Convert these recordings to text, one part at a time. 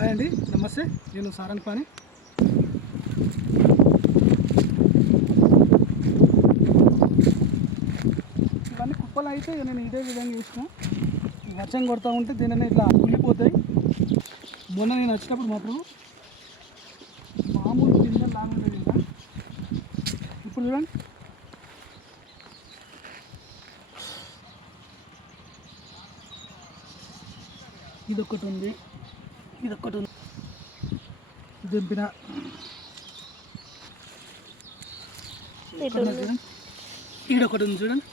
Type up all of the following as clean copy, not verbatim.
Hi అండి, నమస్తే. నేను సారంగ్ పాని. ఇవన్నీ కుప్పలు అయితే నేను ఇదే విధంగా చూసిన. వర్షం కొడతా ఉంటే దీనిని ఇట్లా కుళ్ళిపోతాయి. మొన్న నేను వచ్చినప్పుడు మాత్రం మామూలు కింద లాగా ఇంకా ఇప్పుడు చూడండి, ఇదొక్కటి ఉంది, ఇదొక్కటి ఉంది. దింపిన ఈడొకటి ఉంది చూడండి,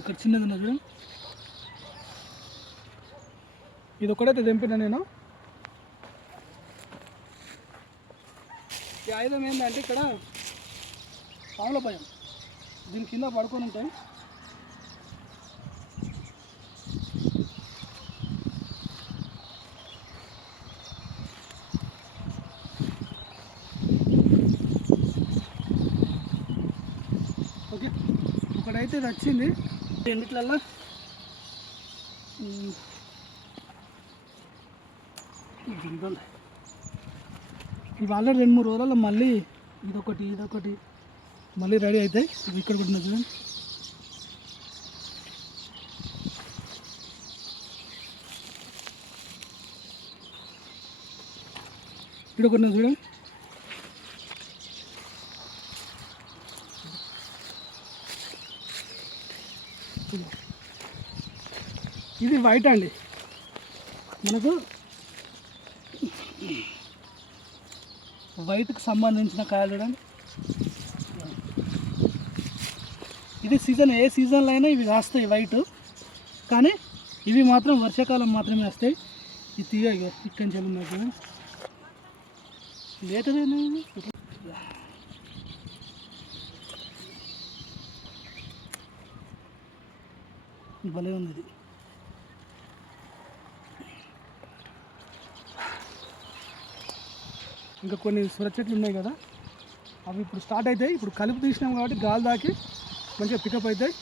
ఇక్కడ చిన్నది ఉన్నది చూడండి. ఇది ఒకటైతే దింపిన నేను. ఈ ఆయుధం ఏంటంటే ఇక్కడ పాముల భయం, దీని కింద పడుకొని ఉంటాయి. ఓకే, ఒకటైతే వచ్చింది. రెండిట్లల్లో ఇవి ఆల్రెడీ 2-3 రోజులలో మళ్ళీ ఇదొకటి మళ్ళీ రెడీ అవుతాయి. ఇవి ఇక్కడ కూడా చూడండి. ఇదొకటి చూడండి. ఇది వైట్ అండి, మనకు వైట్కి సంబంధించిన కాయలు చూడండి. ఇది సీజన్, ఏ సీజన్లో అయినా ఇవి కాస్తాయి వైట్, కానీ ఇవి మాత్రం వర్షాకాలం మాత్రమే వస్తాయి. ఇది తీయ ఇక్కడి నుంచి ఉన్నాయి చూడండి, లేటరేనా ఇది. భలే ఉంది ఇది. ఇంకా కొన్ని సొర చెట్లు ఉన్నాయి కదా, అవి ఇప్పుడు స్టార్ట్ అవుతాయి. ఇప్పుడు కలుపు తీసినాం కాబట్టి గాలి దాకి మంచిగా పికప్ అవుతాయి.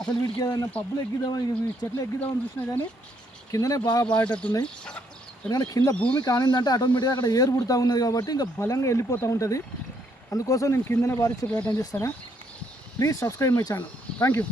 అసలు వీటికి ఏదైనా పబ్బులు ఎగ్గిద్దామని, చెట్లు ఎగ్గిద్దామని చూసినా కానీ కిందనే బాగా బాగేటట్టున్నాయి. ఎందుకంటే కింద భూమి కానిందంటే ఆటోమేటిక్గా అక్కడ ఏరు పుడుతూ ఉన్నది కాబట్టి ఇంకా బలంగా వెళ్ళిపోతూ ఉంటుంది. అందుకోసం నేను కిందనే బారించే ప్రయత్నం చేస్తాను. Please subscribe my channel. Thank you.